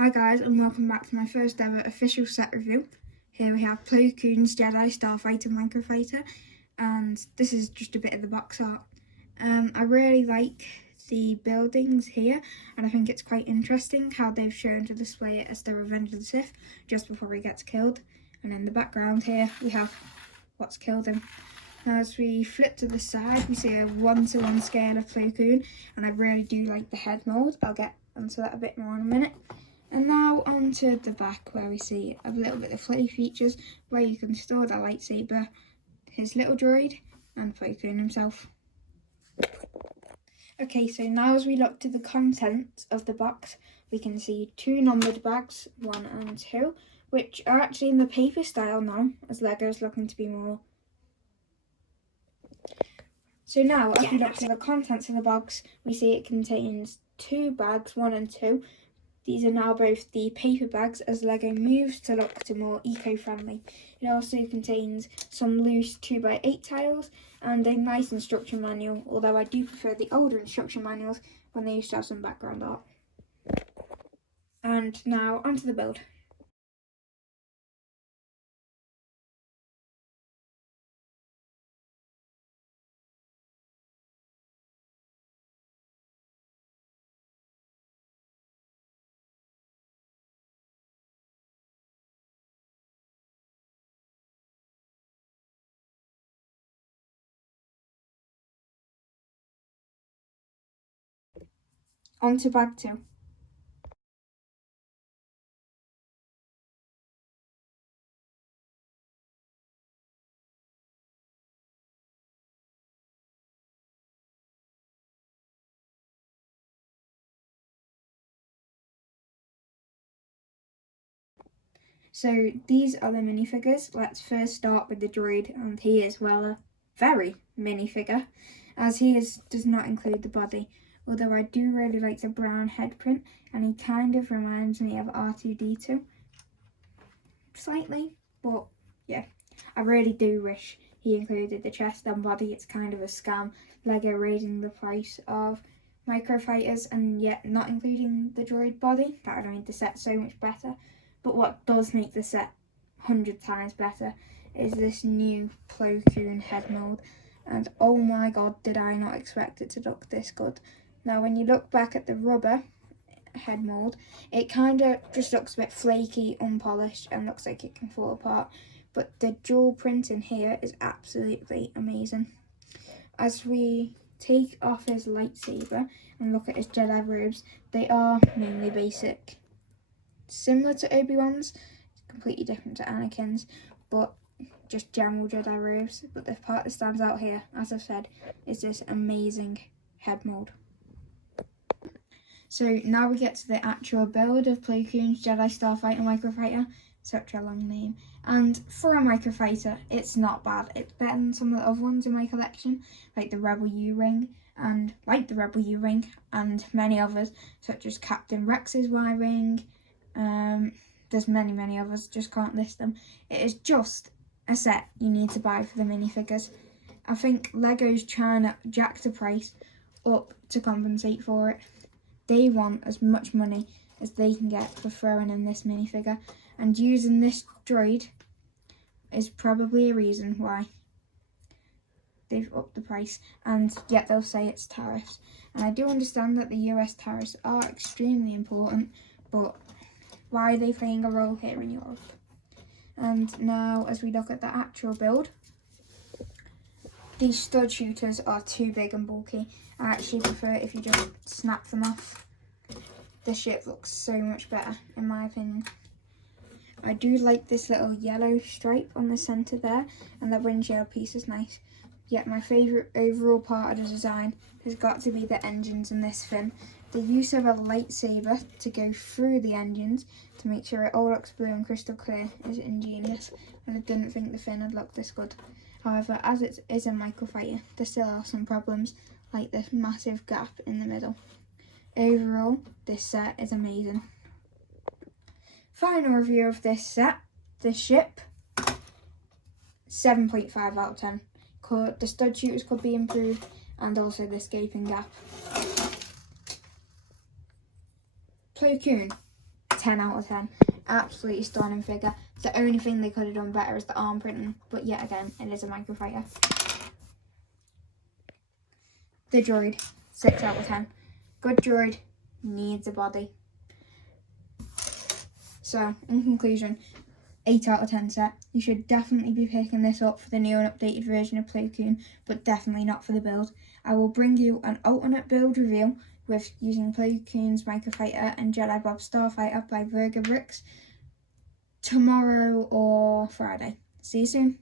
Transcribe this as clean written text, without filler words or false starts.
Hi guys, and welcome back to my first ever official set review. Here we have Plo Koon's Jedi Starfighter Microfighter, and this is just a bit of the box art. I really like the buildings here, and I think it's quite interesting how they've shown to display it as the Revenge of the Sith just before he gets killed. And in the background here we have what's killed him. Now as we flip to the side, we see a 1:1 scale of Plo Koon, and I really do like the head mould. I'll get onto that a bit more in a minute. And now onto the back, where we see a little bit of play features where you can store the lightsaber, his little droid, and Plo Koon himself. Okay, so now as we look to the contents of the box, we can see two numbered bags, 1 and 2, which are actually in the paper style now, as Lego's looking to be more. So now, as we look to the contents of the box, we see it contains two bags, 1 and 2. These are now both the paper bags as Lego moves to look to more eco-friendly. It also contains some loose 2x8 tiles and a nice instruction manual, although I do prefer the older instruction manuals when they used to have some background art. And now onto the build. Onto bag 2. So these are the minifigures. Let's first start with the droid, and he is, well, a very minifigure, as he does not include the body, although I do really like the brown head print, and he kind of reminds me of R2-D2. Slightly, but yeah. I really do wish he included the chest and body. It's kind of a scam, Lego raising the price of microfighters and yet not including the droid body. That would have made the set so much better. But what does make the set 100 times better is this new Plo Koon head mould. And oh my god, did I not expect it to look this good. Now when you look back at the rubber head mould, it kind of just looks a bit flaky, unpolished, and looks like it can fall apart. But the dual printing here is absolutely amazing. As we take off his lightsaber and look at his Jedi robes, they are mainly basic. Similar to Obi-Wan's, completely different to Anakin's, but just general Jedi robes. But the part that stands out here, as I've said, is this amazing head mould. So now we get to the actual build of Plo Koon's Jedi Starfighter Microfighter. Such a long name. And for a microfighter, it's not bad. It's better than some of the other ones in my collection, like the Rebel U-Ring, and many others, such as Captain Rex's Y-Ring. There's many others, just can't list them. It is just a set you need to buy for the minifigures. I think Lego's trying to jack the price up to compensate for it. They want as much money as they can get for throwing in this minifigure, and using this droid is probably a reason why they've upped the price, and yet they'll say it's tariffs. And I do understand that the US tariffs are extremely important, but why are they playing a role here in Europe? And now as we look at the actual build, these stud shooters are too big and bulky. I actually prefer if you just snap them off. The ship looks so much better, in my opinion. I do like this little yellow stripe on the centre there, and the windshield piece is nice. Yet my favourite overall part of the design has got to be the engines in this fin. The use of a lightsaber to go through the engines to make sure it all looks blue and crystal clear is ingenious, and I didn't think the fin would look this good. However, as it is a microfighter, there still are some problems, like this massive gap in the middle. Overall, this set is amazing. Final review of this set, this ship, 7.5 out of 10. The stud shooters could be improved, and also this gaping gap. Plo Koon, 10 out of 10. Absolutely stunning figure. The only thing they could have done better is the arm printing, but yet again, it is a microfighter. The droid, 6 out of 10. Good droid, needs a body. So, in conclusion, 8 out of 10 set. You should definitely be picking this up for the new and updated version of Plo Koon, but definitely not for the build. I will bring you an alternate build review with using Plo Koon's Microfighter and Jedi Starfighter by Virga Bricks tomorrow or Friday. See you soon.